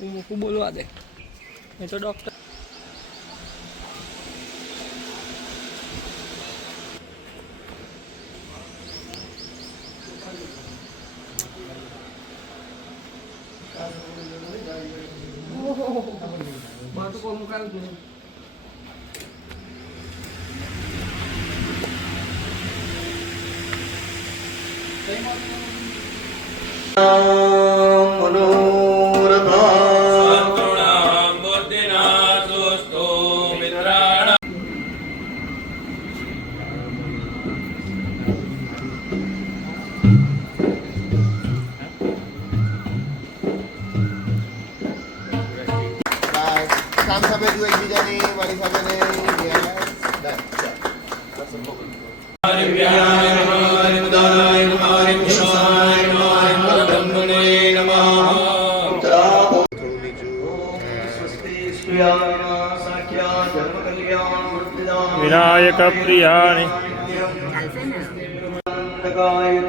મૂકું બોલવા દે એ તો ડૉક્ટર બાટુ કોણ મુકાયું છે કામ સામે જો એકબીજાની મારી સામે ને વિનાયક પ્રિયાણિ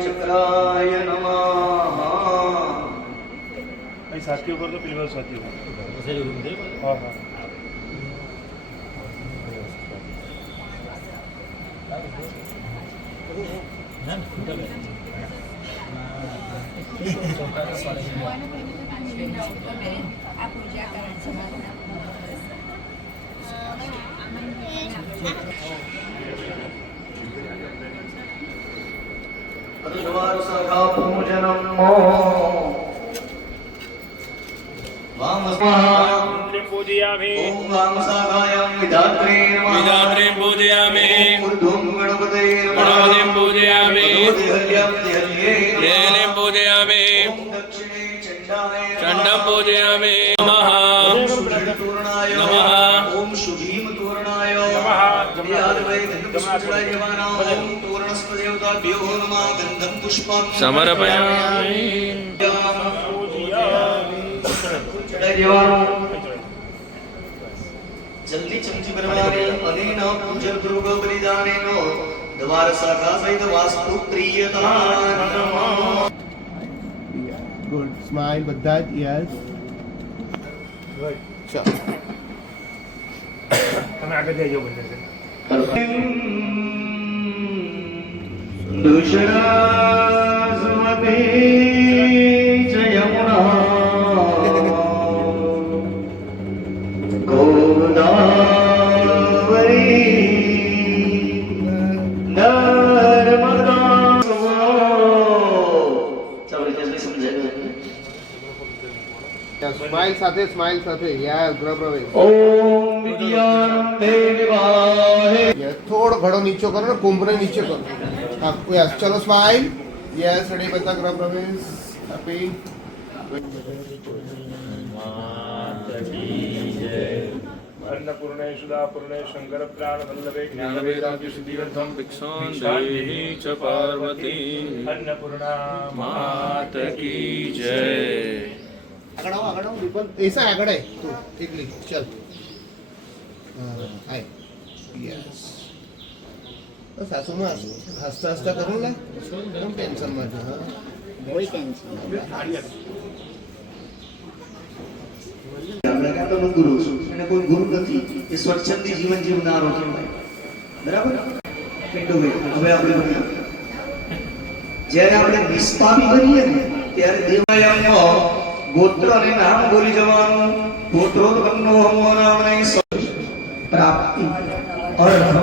ચક્રાય નમઃ અહીં સાથીઓ પર તો પેલી વાર સાથીઓ હા હા पूजयामि ओम वामसागायं विधात्रे नमः विधात्रे पूजयामि ऊर्ध्वं गणपते गणपतिं पूजयामि देहल्यं देहल्यं पूजयामि ओम दक्षिणे चण्डाय चण्डं पूजयामि नमः पूर्णाय नमः ओम शुभीम तोरणाय नमः देहाद्वै गन्धपुष्पाय नमः ओम तोरणस्पदेवताभ्यो नमः गन्धं पुष्पं समर्पयामि जल्दी चमची बनवाने अनेन पूजन पूर्वक बलिदानेन द्वार शाखा सहित वास्तु प्रियता ગુડ સ્માઈલ બધા જ યસ ચાલો તમે આગળ જઈ જાઓ બધા दुशरासुमते च यमुना गोदावरी नर्मदा સ્માઈલ સાથે યસ ગ્રહ પ્રવેશ ओम विद्यारंभे विवाहे થોડો ઘડો નીચો કરો ને કુંભને નીચે કરો હા યસ ચલો સ્માઈલ યસ રેડી બધા ગ્રહ પ્રવેશ હેપી अन्नपूर्णे सुधापूर्णे शंकर प्राण वल्लभे ज्ञान वैराग्य सिद्धिर्थम भिक्षां देहि च पार्वती अन्नपूर्णा मात की जय આગળ આવો વિપલ એસા આગળ આય તું એકલી ચલ આય યસ તો સાસુમાં હસતા હસતા કરું ને કેમ ટેન્શનમાં છો હા કોઈ ટેન્શન આપણે ગુરુ છું અને કોઈ ગુરુ નથી એ સ્વચ્છંદી જીવન જીવનારો કહેવાય બરાબર પિંડોભાઈ હવે આપણે બની જ્યારે આપણે નિષ્પાપી બનીએ ને ત્યારે દેવાયમ ગોત્ર અને નામ બોલી જવાનું ગોત્રોત્પન્નો હમ નામને પ્રાપ્તિ અર્થ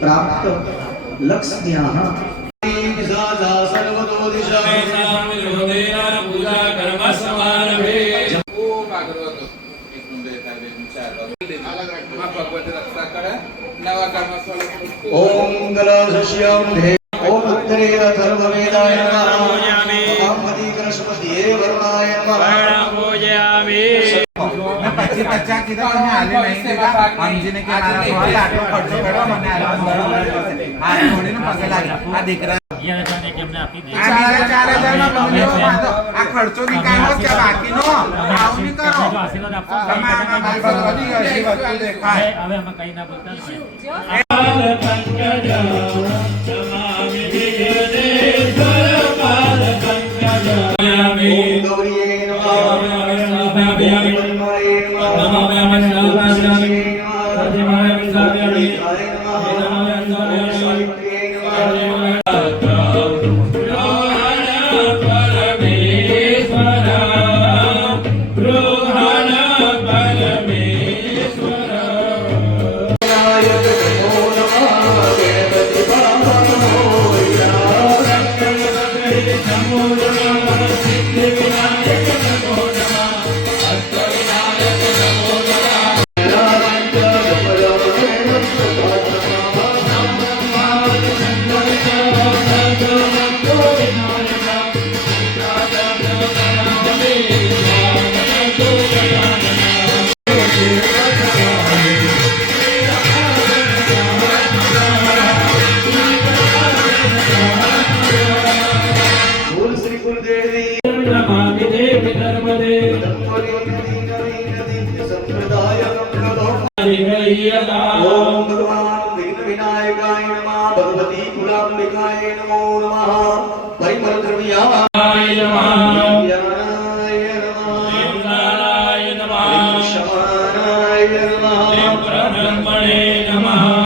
પ્રાપ્ત લક્ષ્મ્યઃ વિઝાજા સર્વતો દિશા વિરોધેન પૂજા કર્મ સમારભે ખૂબ આગળ હતો એક નંબર થાય બે ચાર માં ભગવતી રક્ષા કરે નવા કર્મ ફળ ઓમ ગલાશસ્યમ હે ઓમ ઉત્તરે અથર્વવેદાય નમઃ ઓમ મદિકરસ્પતિએ વરુણાય નમઃ પૂજયામિ मैं 25 किधर मैंने आले नहीं देखा हम जी ने के मारा बहुत आटो खर्चो करो मैंने आले आ थोड़ी ना पगे लागी आ देख रहा 11,000 ને કેમને આપી દે 4,000 માં બમ્યો આ ખર્ચો નીકાળ્યો કે બાકીનો આવ ની કરો આશીર્વાદ આપો તમારા ભાઈ બધી હસી વસ્તુ દેખાય હવે અમે કઈ ના બોલતા નથી ઓમ ગૌરીએ નમઃ स्थापयामि नमामि स्थापयामि प्रतिमाय स्थापयामि ओम भगवान विघ्न विनायकाय नमः भगवती कुलाम्बिकाय नमो नमः परिमल द्रव्याय नमः ज्ञानाय नमः शमानाय नमः ब्रह्मणे नमः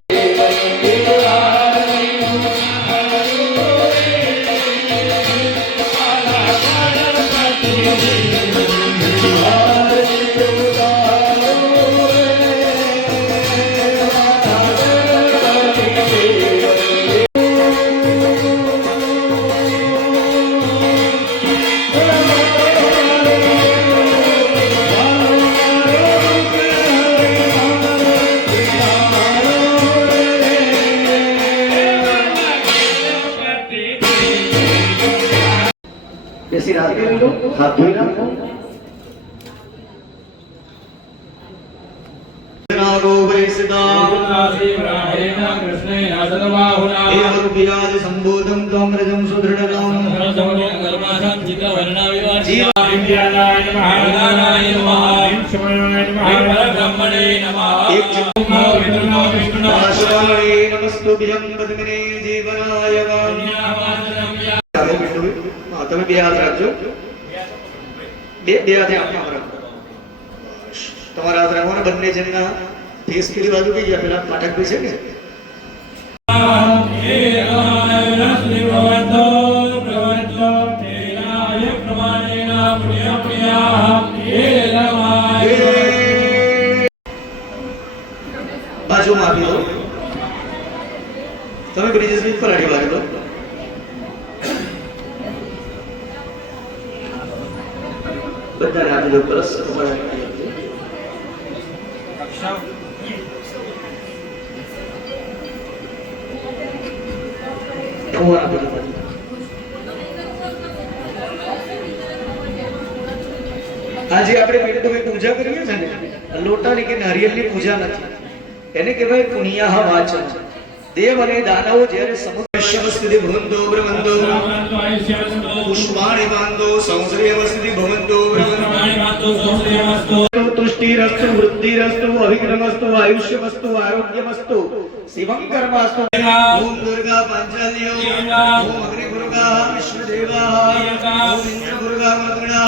जैसे रात में लो हाथ धोई रखो संबोधम ताम्रजम सुदृढ़म नमस्तुभ्यं पद्मिने जीवनाय તમે બે હાથ રાખજો બે હાથે આપના રાખો તમારા હાથ રાખવાના બંને જણના ફેસ કેવી બાજુ કઈ ગયા પેલા પાઠક ભાઈ છે કે બાજુમાં આપી દો તમે બ્રિજેશ પર અડી વાળી દો બધાને આપી દો પ્લસ આજે આપણે પિંડોની પૂજા કરીએ છે ને લોટાની કે નારિયેળની પૂજા નથી એને કહેવાય પુણ્યાહ વાચન દેવ અને દાનવો જ્યારે સમુદ્રસ્યવસ્થિતિ ભવંતો બ્રહ્મંતો પુષ્પાણિ વાંદો સંશ્રેયવસ્થિતિ ભવંતો બ્રહ્મંતો तुष्टिरस्तु वृद्धिरस्तु अभिक्रमस्तु आयुष्यमस्तु आरोग्यमस्तु शिवं कर्मस्तु ओम दुर्गा पांचाल्यो ओम अग्निपुरुगा विश्वदेवा ओम इंद्रपुरुगा मग्ना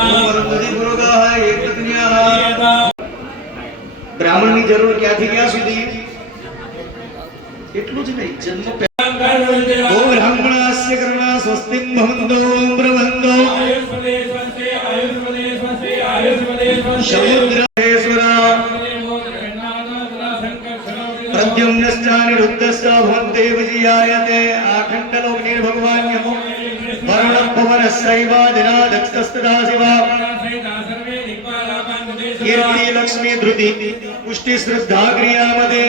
ओम अरुंधतिपुरुगा एकपत्न्या ब्राह्मणની જરૂર ક્યાંથી ક્યાં સુધી એટલું જ નહીં જન્મ ઓ બ્રાહ્મણાસ્ય કર્મા સ્વસ્તિં ભવન્તો ઓમ પ્રવન્તો समुद्रेश्वरा प्रद्युम्नश्चानिरुद्धश्च भवन्ते विजयायते आखण्डलोकनीर् भगवान्यमो वरुणभुवनस्यैवादिनादक्षस्तदा शिवा कीर्ति लक्ष्मी धृति पुष्टि श्रद्धा क्रियामते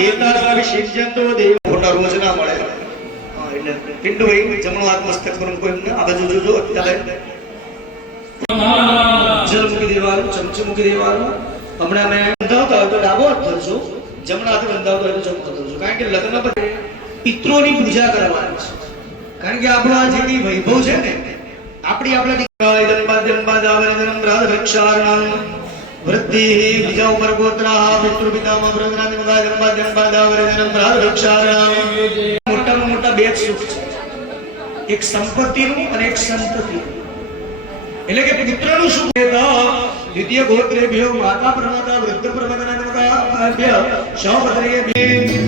एतासाभिषिच्यन्तो देव मोटा रोज ना મળે એટલે પિંડ ભાઈ જમણો હાથ મસ્તક પર કોઈ આ બાજુ જોજો અત્યારે જલ મૂકી દેવાનું ચમચી મૂકી દેવાનું હમણાં મેં બંધાવતા હોય તો ડાબો હાથ ધરજો જમણા હાથે બંધાવતા હોય તો જમણો ધરજો કારણ કે લગ્ન પર પિતૃની પૂજા કરવાની છે કારણ કે આપણો આ જે વૈભવ છે ને આપણી આપણા દીકરા જન્માદ્યન્માદાવરેદનમ રાધરક્ષાર્ણમ વૃદ્ધિ બીજા ઉપર ગોત્રા પિતૃપિતામહ બ્રહ્મનાદિ મગા જન્માદ્યન્માદાવરેદનમ રાધરક્ષાર્ણમ મોટામાં મોટા બે સુખ છે એક સંપત્તિનું અને એક સંતતિનું એટલે કે પુત્રનું શું દ્વિતીય ગોત્રેભ્યો માતા પ્રમાતા વૃદ્ધ પ્રમાતાભ્ય સૌપત્રેભ્ય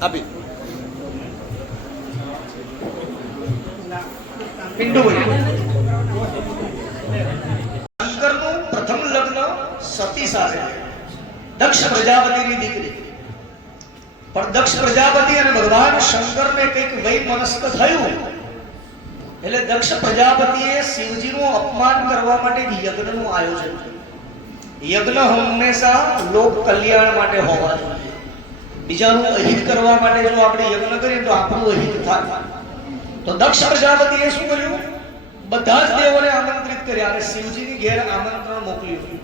આપી શંકરનું પ્રથમ લગ્ન સતી સાથે દક્ષ પ્રજાપતિની દીકરી પણ દક્ષ પ્રજાપતિ અને ભગવાન શંકરને કંઈક વૈમનસ્ક થયું એટલે દક્ષ પ્રજાપતિએ શિવજીનું અપમાન કરવા માટે યજ્ઞનું આયોજન કર્યું યજ્ઞ હંમેશા લોક કલ્યાણ માટે હોવા જોઈએ બીજાનું અહિત કરવા માટે જો આપણે યજ્ઞ કરીએ તો આપણું અહિત થાય તો દક્ષ પ્રજાપતિએ શું કર્યું બધા જ દેવોને આમંત્રિત કર્યા અને શિવજીની ઘેર આમંત્રણ મોકલ્યું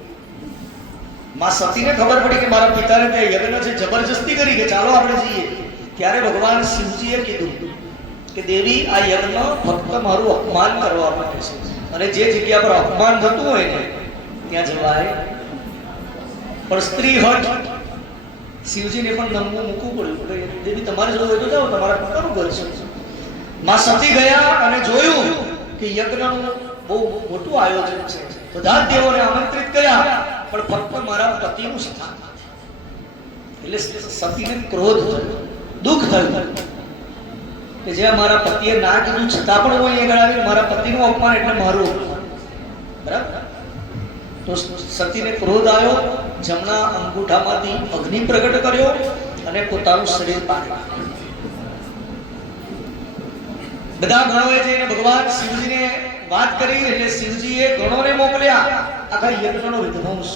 માં સતીને ખબર પડી કે મારા પિતાને ત્યાં યજ્ઞ છે જબરજસ્તી કરી કે ચાલો આપણે જઈએ ત્યારે ભગવાન શિવજીએ કીધું કે દેવી આ યજ્ઞ ફક્ત મારું અપમાન કરવા માટે છે અને જે જગ્યા પર અપમાન થતું હોય ને ત્યાં જવાય પણ સ્ત્રી હઠ શિવજીને પણ નમવું મૂકવું પડ્યું દેવી તમારે જો હોય તો જાઓ તમારા પિતાનું ઘર છે માં સતી ગયા અને જોયું કે યજ્ઞનું બહુ મોટું આયોજન છે બધા દેવોને આમંત્રિત કર્યા પણ ફક્ત મારા પતિનું સ્થાન એટલે સતીને ક્રોધ થયો દુઃખ થયું કે જ્યાં મારા પતિએ ના કીધું છતાં પણ હું અહીંયા ગણાવી મારા પતિનું અપમાન એટલે મારું અપમાન બરાબર તો સતીને ક્રોધ આવ્યો જમણા અંગૂઠામાંથી અગ્નિ પ્રગટ કર્યો અને પોતાનું શરીર પાડ્યું બધા ગણોએ જઈને ભગવાન શિવજીને વાત કરી એટલે શિવજીએ ગણોને મોકલ્યા આખા યજ્ઞનો વિધ્વંસ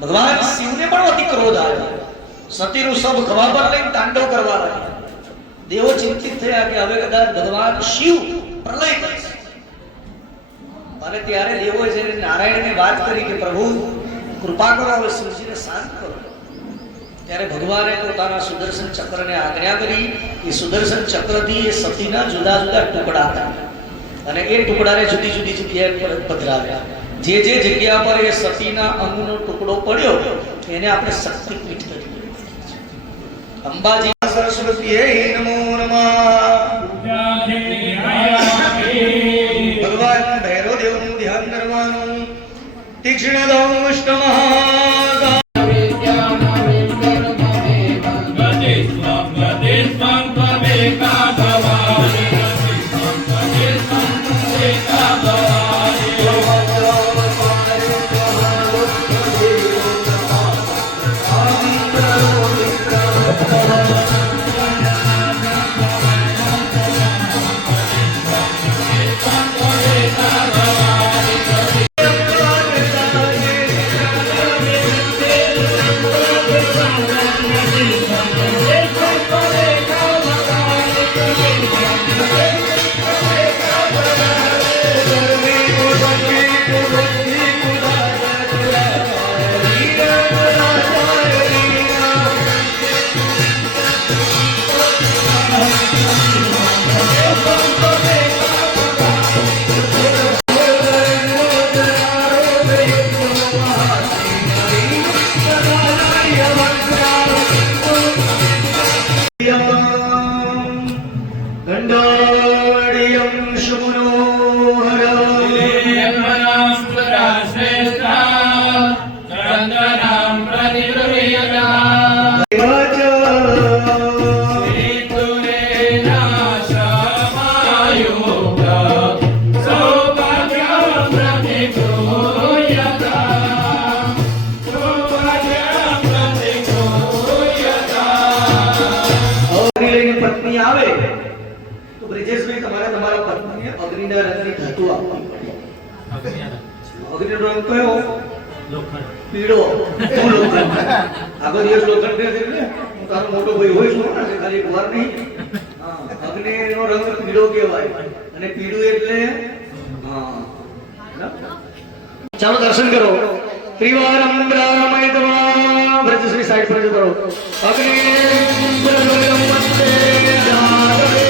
ભગવાન શિવને પણ અતિ ક્રોધ આવ્યો સતીનું સબ ખભા પર લઈને તાંડવ કરવા લાગ્યા દેવો ચિંતિત થયા કે હવે કદાચ ભગવાન શિવ પ્રલય કરશે અને ત્યારે દેવોએ જઈને નારાયણને વાત કરી કે પ્રભુ કૃપા કરો હવે શિવજીને શાંત કરો ત્યારે ભગવાને પોતાના સુદર્શન ચક્રને આજ્ઞા કરી એ સુદર્શન ચક્રથી એ સતીના જુદા જુદા ટુકડા હતા અને એ ટુકડાને જુદી જુદી જગ્યાએ પર પધરાવ્યા જે જગ્યા પર એ સતીના અંગનો ટુકડો પડ્યો એને આપણે શક્તિપીઠ તરીકે અંબાજી સરસ્વતીએ નમો નમઃ ભગવાન ભૈરવ દેવનું ધ્યાન કરવાનું તીક્ષ્ણ દંષ્ટ મહા પીડો તું લોખંડ આગળ દિવસ લોખંડ દે એટલે હું તારો મોટો ભાઈ હોય છું ને ખાલી એક વાર નહીં હા અગ્નિનો રંગ પીળો કહેવાય અને પીળું એટલે હા ચાલો દર્શન કરો ત્રિવારમ બ્રહ્મૈતવા વ્રજશ્રી સાઈડ પર કરો અગ્નિ બ્રહ્મવંદે જાતવે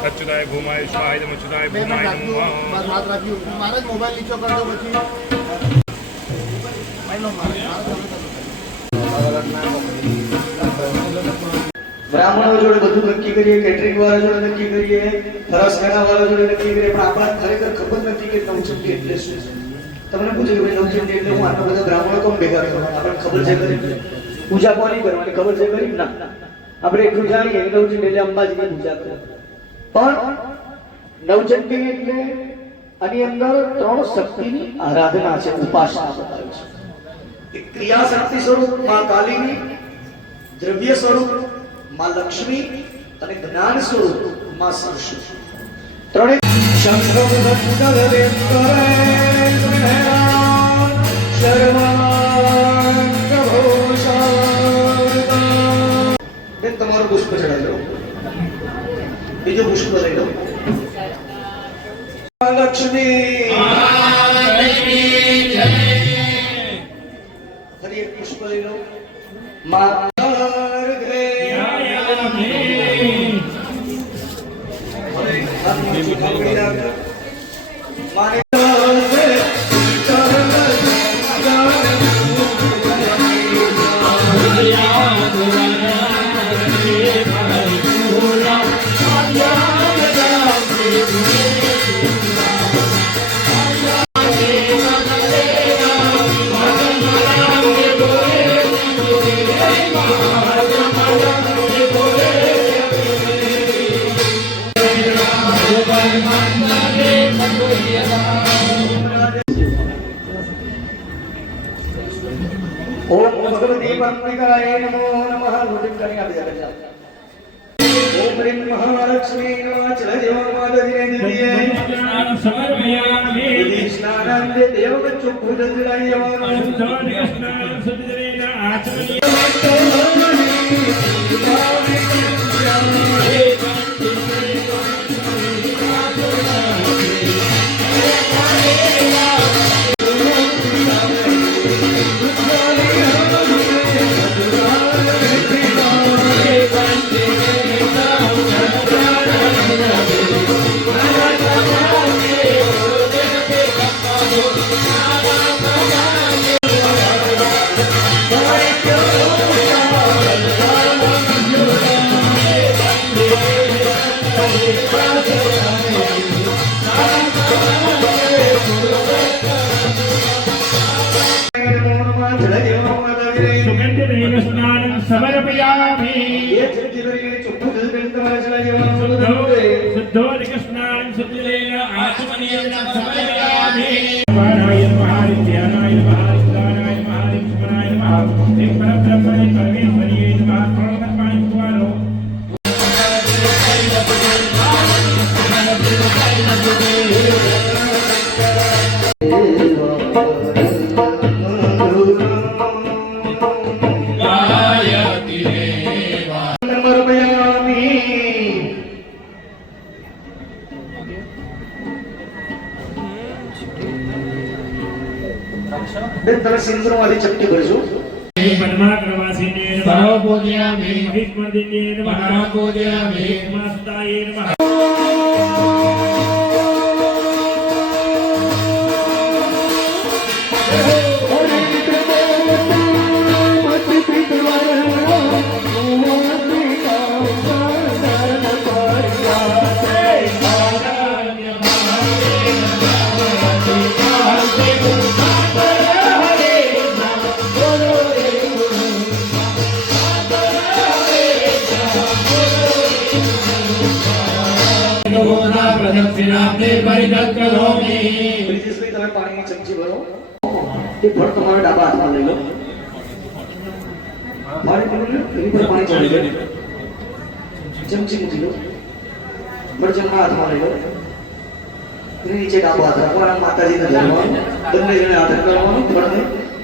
અચ્યુતાય ભૂમાય સ્વાય અચ્યુતાય ભૂમાય બસ હાથ રાખ્યું મારે જ મોબાઈલ નીચો કરજો પછી બ્રાહ્મણો જોડે બધું નક્કી કરીએ કેટરિંગ વાળા જોડે નક્કી કરીએ રસખાના વાળા જોડે નક્કી કરીએ પણ આપણને ખરેખર ખબર નથી કે નવચંડી એટલે શું છે તમને પૂછે કે ભાઈ નવચંડી એટલે હું આટલા બધા બ્રાહ્મણો કેમ ભેગા કરવા આપણને ખબર છે કરી પૂજા કોની કરવાની ખબર છે કરી ના આપણે એટલું જાણીએ નવચંડી એટલે અંબાજીની પૂજા કરો પણ નવચંડી એટલે આની અંદર ત્રણ શક્તિની આરાધના છે ઉપાસના બતાવી છે એક ક્રિયા શક્તિ સ્વરૂપ માં કાલીની દ્રવ્ય સ્વરૂપ માં લક્ષ્મી અને જ્ઞાન સ્વરૂપ માં સરસ્વતી ત્રણે શંખો ધરે કરે સર્વાંગ ભૂષણ બેન તમારું પુષ્પ ચડાવી લો બીજો પુષ્પ લઈ લો લક્ષ્મી ફરી એક પુષ્પ લઈ લો માં Hey, ओम भगवती परम्पिकाय नमो नमः मुद्रित करके आप जगह जाओ ओम ह्रीं महालक्ष्मी नमः चल देव माता जी ने दिए समर्पयामि स्नानं दे देव बच्चों पूजन दिलाई नमः स्नानं सुदिरेण आचमनीय सुगन्धिरेण स्नानं समर्पयामि शुद्धोदकस्नानं सुदिरेण आचमनीयेन समर्पयामि पाराय नमः ध्यानाय नमः दानाय नमः स्मराय नमः एक परब्रह्मणे परमेश्वरिये नमः प्रणवपाणि द्वारो તમે સિંદૂર વાળી ચપટી ભરજો परमाक्रमासीने नमः पूजयामि विष्णुदिने नमः पूजयामि मास्ताये नमः प्रदक्षिणाते परिदक्करोमि બ્રિજેશભાઈ તમે પાણીની ચમચી ભરો એ ફળ તમારા ડાબા હાથમાં લઈ લો પાણી પીવું ને એની પર પાણી ચડી લો ચમચી મૂકી લો મરજમના હાથમાં લઈ લો એની નીચે ડાબો હાથ રાખવાનો માતાજીને ધરવાનું બંને જણે હાથ કરવાનું ફળને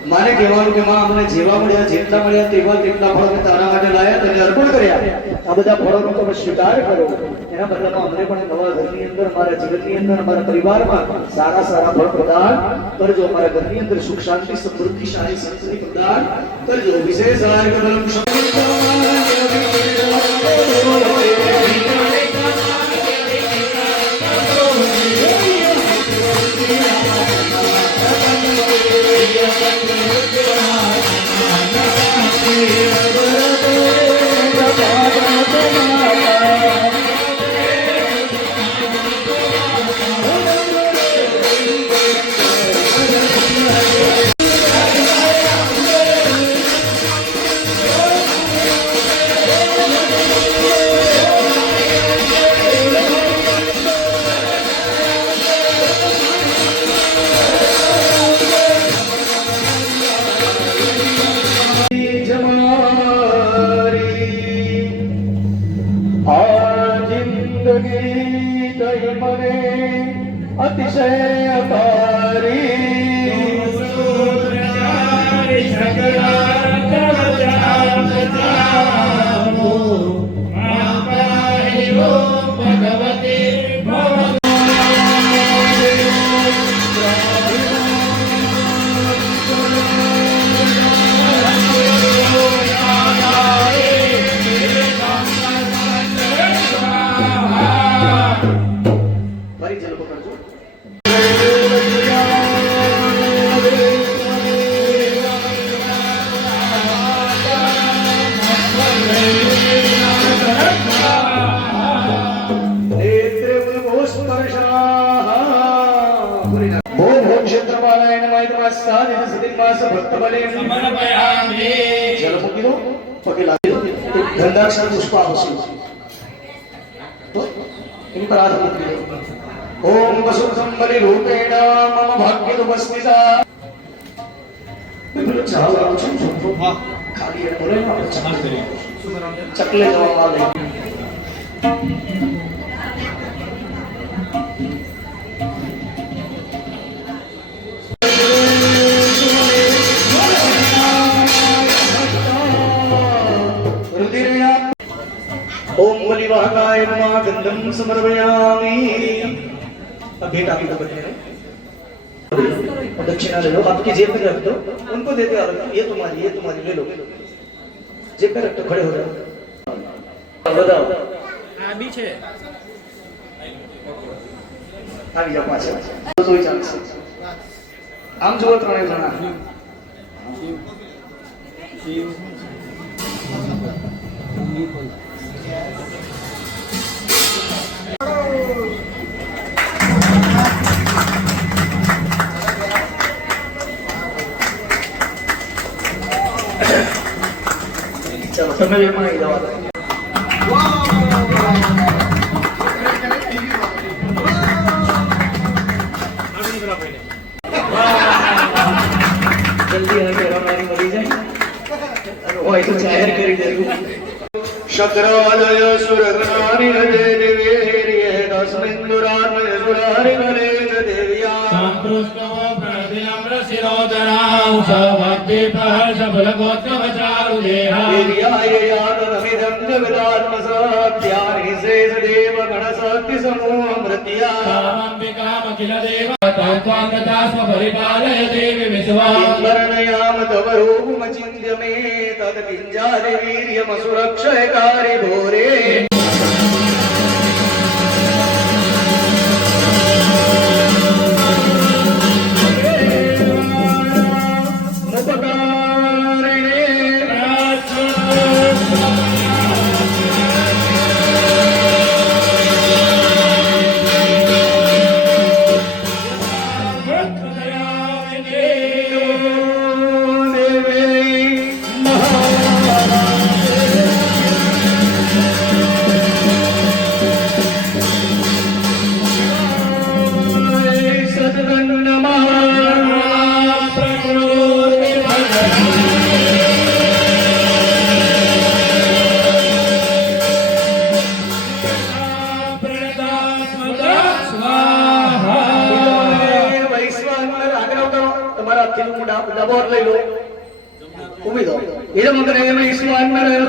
માને કહેવાનું કે માં અમને જેવા મળ્યા જેટલા મળ્યા તેવા કેટલા ફળ અમે તારા માટે લાયા તને અર્પણ કર્યા આ બધા ફળોનો તમે સ્વીકાર કરો એના બદલામાં અમને પણ નવા ઘરની અંદર અમારા જીવનની અંદર અમારા પરિવારમાં સારા સારા ફળ પ્રદાન કરજો અમારા ઘરની અંદર સુખ શાંતિ સમૃદ્ધિ શાહી સંતતિ પ્રદાન કરજો વિશેષ આર્ય બલમ ગંધાક્ષર પુષ્પ આવશે તો એની પર હાથ મૂકી દો ઓમ વસુસંબલી રૂપેણ મમ ભાગ્યદુપસ્મિતા ચાલો આવું છું ખાલી એ બોલે ને ચકલે જવા લે ओम बलिवाहनाय नमः गंधम समर्पयामि अब भेंट आप लोग बने दक्षिणा ले लो आपकी जेब में रख दो उनको देते आ ये तुम्हारी ले लो जेब में रख दो खड़े हो जाओ बताओ બી છે આવી જાઓ પાછા તો ચાલશે આમ જો ત્રણે જણા चलो समय भी मांगी दवा जल्दी है कि हमारी मरी जाए वो ऐसे जाहिर कर दे शक्रालय सुरगणानि देवीर्ये तस्मिन्दुरान् सुरारि गणेश देव्या संपृष्टो प्रणतिनम्रशिरोदरां सभक्ति प्रहर्ष फलगोत्रवचारुदेहा वीर्याय यातनमिदं जगदात्मसत्यानि शेषदेव गणशक्ति समूहमृत्या कामम्बिकामखिल देव तत्त्वाङ्गतास्म परिपालय देवी विश्वा वर्णयाम तव रूपमचिन्त्य मे तत्किञ्जारि वीर्यमसुरक्षयकारि घोरे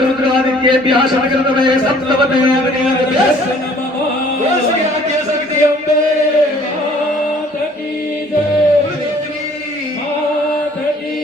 रुद्रादित्येभ्यः शमकृतमे सप्तवते अग्निर्भ्यः नमः शक्ति अम्बे माता की जय माता की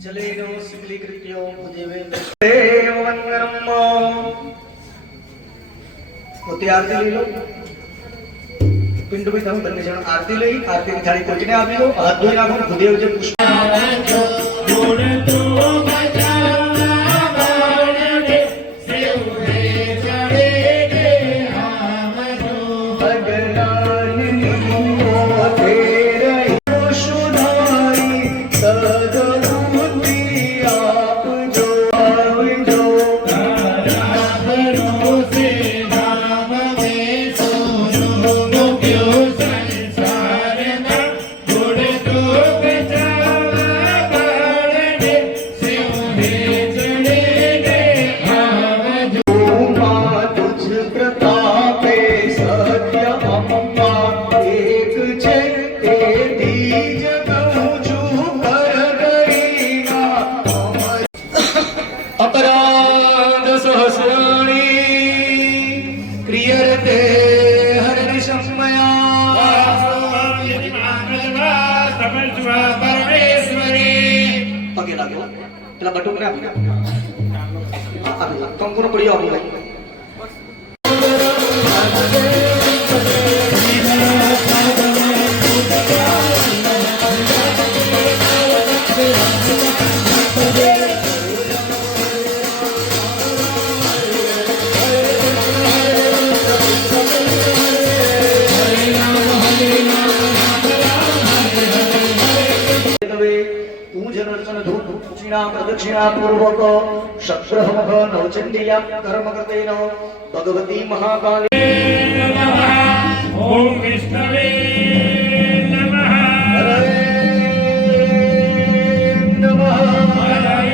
જલેનો શીતલીકૃત્યો દેવવંદનમ પોતે આરતી લઈ લો પિંડ ભાઈ તમે બંને જણ આરતી લઈ આરતીની થાળી કોઈને આપી દો હાથ ધોઈ નાખો ભૂદેવ જે પુષ્પ अपराध सहस्राणि क्रियते पगे लागो પેલા બટુક ને આપી કંકુનો પડ્યો આપો ભાઈ प्रदक्षिणा पूर्वक शत्रहमुख नवचंडीया कर्म कर्तेन भगवती महाकाली ओम विष्णवे नमः हरे नमः हरे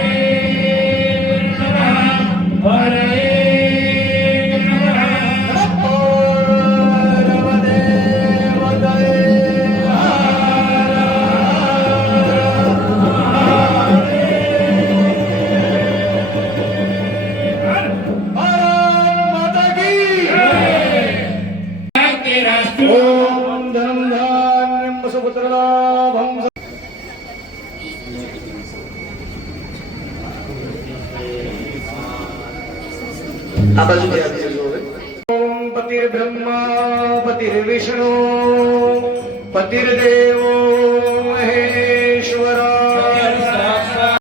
नमः हरे આ બાજુ ધ્યાન દેજો હવે ઓમ પતિર્બ્રહ્મા પતિર્વિષ્ણુ પતિર્દેવો